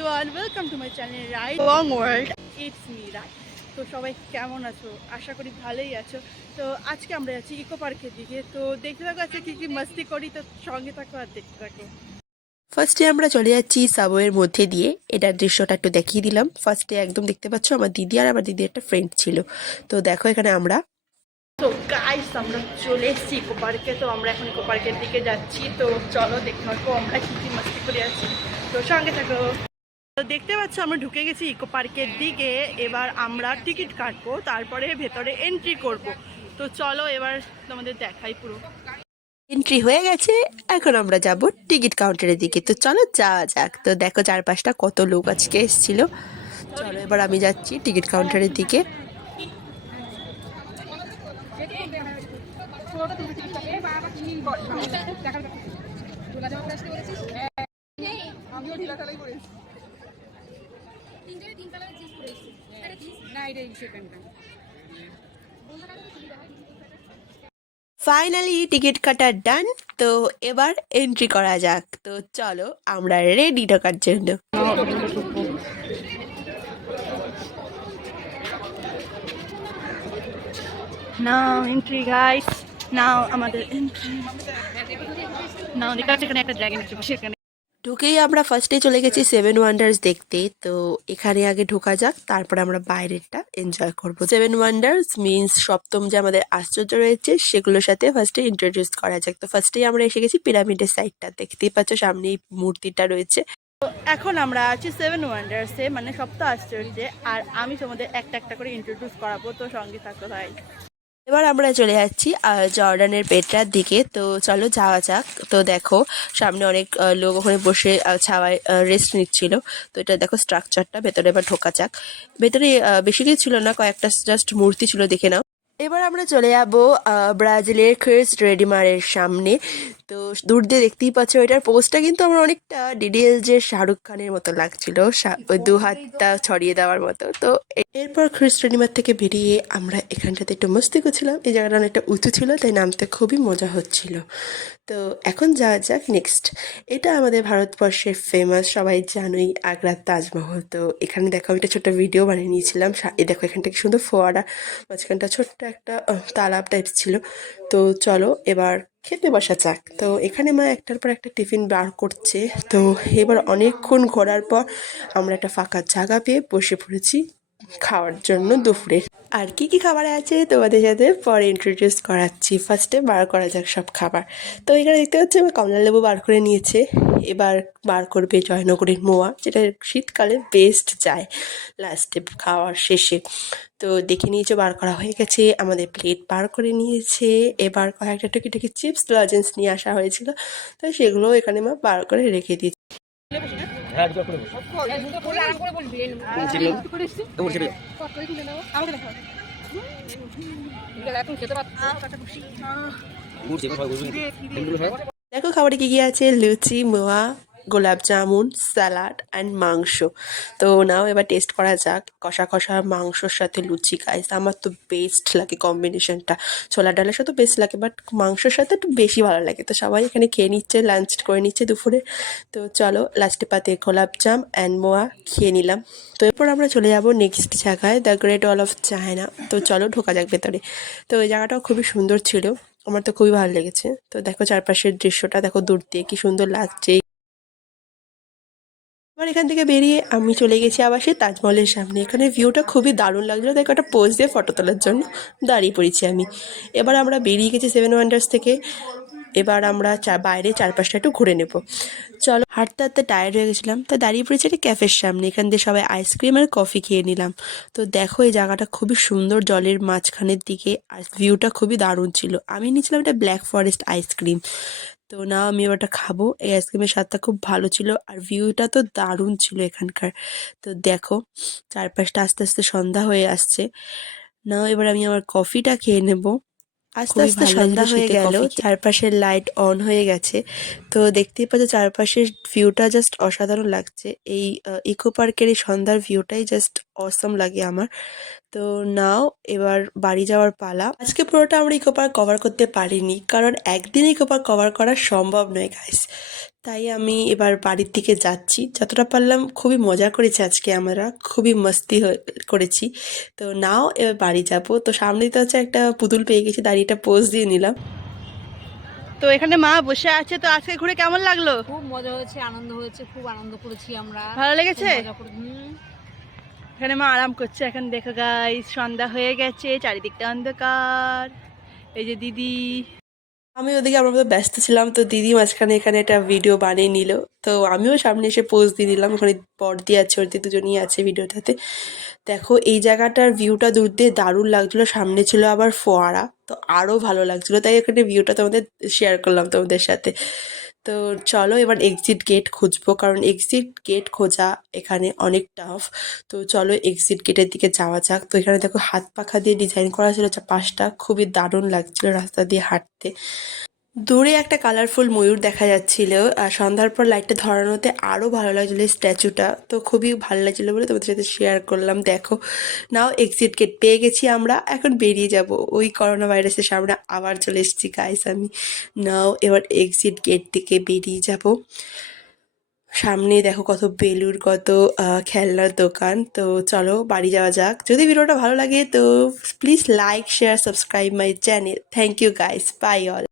Everyone, welcome to my channel right long world. It's me right. তো সবাই কেমন আছো? আশা করি ভালোই আছো। তো আজকে আমরা যাচ্ছি ইকো পার্কের দিকে। তো দেখতে থাকো আজকে কী কী মাস্তি করি, তো সঙ্গে থাকো আর দেখতে থাকো। ফার্স্টে আমরা চলে যাচ্ছি সাবওয়ের মধ্যে দিয়ে। এটার দৃশ্যটা একটু দেখিয়ে দিলাম। ফার্স্টে একদম দেখতে পাচ্ছ আমার দিদি আর আমার দিদি একটা ফ্রেন্ড ছিল। তো দেখো এখানে আমরা তো গাইস, আমরা চলে এসেছি ইকো পার্কে। তো আমরা এখন ইকো পার্কের দিকে যাচ্ছি। তো চলো দেখতে থাকো আমরা কী কী মাস্তি করে যাচ্ছি। তো সঙ্গে থাকো। তো দেখতে পাচ্ছ আমরা ঢুকে গেছি ইকো পার্কের দিকে। এবার আমরা টিকিট কাটবো, তারপরে ভেতরে এন্ট্রি করব। তো চলো এবার তোমাদের দেখাই পুরো। এন্ট্রি হয়ে গেছে। এখন আমরা যাব টিকিট কাউন্টারের দিকে। তো চলো যাওয়া যাক। তো দেখো চারপাশটা কত লোক আজকে এসেছিল। চলো এবার আমি যাচ্ছি টিকিট কাউন্টারের দিকে। ফাইনালি টিকিট কাটা ডান। তো এবার এন্ট্রি করা যাক। তো চলো আমরা রেডি ঢোকার জন্য। নাও এন্ট্রি গাইস, নাও আমাদের এন্ট্রি। নাও দেখা যাচ্ছে এখানে একটা ড্রাগন আছে, সেখানে ঢুকেই আমরা ফার্স্টে চলে গেছি সেভেন ওয়ান্ডার্স দেখতে। তো এখানে আগে ঢোকা যাক, তারপর আমরা বাইরেরটা এনজয় করব। সেভেন ওয়ান্ডার্স মিন্স সপ্তম যে আমাদের আশ্চর্য রয়েছে সেগুলোর সাথে ফার্স্টে ইন্ট্রোডিউস করা যাক। তো ফার্স্টেই আমরা এসে গেছি পিরামিডের সাইডটা। দেখতেই পাচ্ছ সামনেই মূর্তিটা রয়েছে। এখন আমরা আছি সেভেন ওয়ান্ডার্সে, মানে সপ্তাহ আশ্চর্যে। আর আমি তোমাদের একটা একটা করে ইন্ট্রোডিউস করাবো, তো সঙ্গে থাকো ভাই। এবার আমরা চলে যাচ্ছি জর্ডানের পেটটার দিকে। তো চলো যাওয়া যাক। তো দেখো সামনে অনেক লোক ওখানে বসে ছাওয়ায় রেস্ট নিচ্ছিল। তো এটা দেখো স্ট্রাকচারটা। ভেতরে এবার ঢোকা যাক। ভেতরে বেশি কিছু ছিল না, কয়েকটা জাস্ট মূর্তি ছিল, দেখে নাও। এবার আমরা চলে যাব ব্রাজিলের ক্রিস রেডিমারের সামনে। তো দূর দিয়ে দেখতেই পাচ্ছ এটার পোস্টটা কিন্তু আমার অনেকটা ডিডিএল যে শাহরুখ খানের মতো লাগছিল, ওই দু হাতটা ছড়িয়ে দেওয়ার মতো। তো এরপর ক্রিস রেডিমার থেকে বেরিয়ে আমরা এখানটাতে একটু মস্তি করছিলাম। এই জায়গাটা অনেকটা উঁচু ছিল, তাই নামতে খুবই মজা হচ্ছিল। তো এখন যাওয়া যাক নেক্সট। এটা আমাদের ভারতবর্ষের ফেমাস, সবাই জানোই, আগ্রার তাজমহল। তো এখানে দেখো আমি একটা ছোট্ট ভিডিও বানিয়ে নিয়েছিলাম। এই দেখো এখানটা কি সুন্দর ফোয়ারা, মাঝখানটা ছোট্ট একটা তালাব টাইপ ছিল। তো চলো এবার খেতে বসা যাক। তো এখানে মা একটার পর একটা টিফিন বার করছে। তো এবার অনেকক্ষণ ঘোরার পর আমরা একটা ফাঁকা জায়গা পেয়ে বসে পড়েছি খাওয়ার জন্য দুপুরে। আর কি কি খাবার আছে তোমাদের সাথে পরে ইন্ট্রোডিউস করাচ্ছি। ফার্স্টে বার করা যাক সব খাবার। তো এখানে দেখতে পাচ্ছি আমার কমলা লেবু বার করে নিয়েছে। এবার বার করবে জয়নগরের মোয়া, যেটা শীতকালে বেস্ট যায় লাস্টে খাওয়ার শেষে। তো দেখে নিয়েছে বার করা হয়ে গেছে। আমাদের প্লেট বার করে নিয়েছে। এবার কয়েকটা টুকিটাকি চিপস লজেন্স নিয়ে আসা হয়েছিল, তো সেগুলো এখানে মা বার করে রেখে দিয়েছে। দেখো খাবারে কি কি আছে, লুচি, মোয়া, গোলাপ জামুন, স্যালাড অ্যান্ড মাংস। তো নাও এবার টেস্ট করা যাক। কষা কষা মাংসর সাথে লুচি গাইস, আমার তো বেস্ট লাগে কম্বিনেশনটা। ছোলা ডালের সাথে বেস্ট লাগে, বাট মাংসর সাথে একটু বেশি ভালো লাগে। তো সবাই এখানে খেয়ে নিচ্ছে, লাঞ্চ করে নিচ্ছে দুপুরে। তো চলো লাস্টে পাতে গোলাপ জাম অ্যান্ড মোয়া খেয়ে নিলাম। তো এরপর আমরা চলে যাব নেক্সট জায়গায়, the great wall of China. তো চলো ঢোকা যাক ভেতরে। তো ওই জায়গাটাও খুবই সুন্দর ছিল, আমার তো খুবই ভালো লেগেছে। তো দেখো চারপাশের দৃশ্যটা দেখো দূর দিয়ে কি সুন্দর লাগছে। এবার এখান থেকে বেরিয়ে আমি চলে গেছি আবার সেই তাজমহলের সামনে। এখানে ভিউটা খুবই দারুণ লাগছিলো, তাই একটা পোজ দিয়ে ফটো তোলার জন্য দাঁড়িয়ে পড়েছি আমি। এবার আমরা বেরিয়ে গেছি সেভেন ওয়ান্ডার্স থেকে। এবার আমরা বাইরে চারপাশটা একটু ঘুরে নেব। চলো হাঁটতে হাঁটতে টায়ার্ড হয়ে গেছিলাম, তো দাঁড়িয়ে পড়েছি একটা ক্যাফের সামনে। এখান দিয়ে সবাই আইসক্রিম আর কফি খেয়ে নিলাম। তো দেখো এই জায়গাটা খুবই সুন্দর, জলের মাঝখানের দিকে, আর ভিউটা খুবই দারুণ ছিল। আমি নিয়েছিলাম একটা ব্ল্যাক ফরেস্ট আইসক্রিম। তো না আমি এবারটা খাবো। এই আইসক্রিমের স্বাদটা খুব ভালো ছিল, আর ভিউটা তো দারুণ ছিল এখানকার। তো দেখো চারপাশটা আস্তে আস্তে সন্ধ্যা হয়ে আসছে। না এবার আমি আমার কফিটা খেয়ে নেব। আস্তে আস্তে সন্ধ্যা হয়ে গেল, চারপাশের লাইট অন হয়ে গেছে। তো দেখতেই পাচ্ছ চারপাশের ভিউটা জাস্ট অসাধারণ লাগছে। এই ইকো পার্কের এই সন্ধ্যার ভিউটাই জাস্ট অসম লাগে আমার। তো নাও এবার বাড়ি যাওয়ার পালা। আজকে পুরোটা আমরা ইকো পার্ক কভার করতে পারিনি, কারণ একদিন ইকো পার্ক কভার করা সম্ভব নয় গাইস। তাই আমি এবার বাড়ির দিকে যাচ্ছি। যতটা পারলাম খুবই মজা করেছি আজকে আমরা, খুবই মাস্তি করেছি। তো নাও এবার বাড়ি যাব। তো সামনেই তো হচ্ছে একটা পুতুল পেয়ে গেছি, দাঁড়িয়ে একটা পোজ দিয়ে নিলাম। তো এখানে মা বসে আছে, তো আজকে ঘুরে কেমন লাগলো? খুব মজা হয়েছে, আনন্দ হয়েছে, খুব আনন্দ করেছি আমরা। ভালো খুব লেগেছে? মজা করে এখানে মা আরাম করছে। এখন দেখো গাইস, সন্ধ্যা হয়ে গেছে, চারিদিকটা অন্ধকার। এই যে দিদি। আমি ওদিকে আমার মতো ব্যস্ত ছিলাম, তো দিদি মাঝখানে এখানে একটা ভিডিও বানিয়ে নিল। তো আমিও সামনে এসে পোজ দিয়ে দিলাম। ওখানে বড়দি আছে, ওর দিয়ে দুজনেই আছে ভিডিওটাতে। দেখো এই জায়গাটার ভিউটা দূর দিয়ে দারুণ লাগছিলো, সামনে ছিল আবার ফোয়ারা, তো আরো ভালো লাগছিল। তাই এখানে ভিউটা তোমাদের শেয়ার করলাম তোমাদের সাথে। তো চলো এবার এক্সিট গেট খুঁজবো, কারণ এক্সিট গেট খোঁজা এখানে অনেক টাফ। তো চলো এক্সিট গেটের দিকে যাওয়া যাক। তো এখানে দেখো হাত পাখা দিয়ে ডিজাইন করা ছিল পাশটা, খুবই দারুণ লাগছিল রাস্তা দিয়ে হাঁটতে। দূরে একটা কালারফুল ময়ূর দেখা যাচ্ছিল, আর সন্ধ্যার পর লাইটটা ধরানোতে আরো ভালো লাগছিল এই স্ট্যাচুটা। তো খুবই ভালো লাগছিল বলে তোমাদের সাথে শেয়ার করলাম। দেখো নাও এক্সিট গেট পেয়ে গেছি আমরা, এখন বেরিয়ে যাব। ওই করোনা ভাইরাসের সামনে আবার চলে এসেছি গাইস আমি। নাও এবার এক্সিট গেট থেকে বেরিয়ে যাব। সামনে দেখো কত বেলুন, কত খেলনার দোকান। তো চলো বাড়ি যাওয়া যাক। যদি ভিডিওটা ভালো লাগে তো please like share subscribe my channel. Thank you guys, bye all.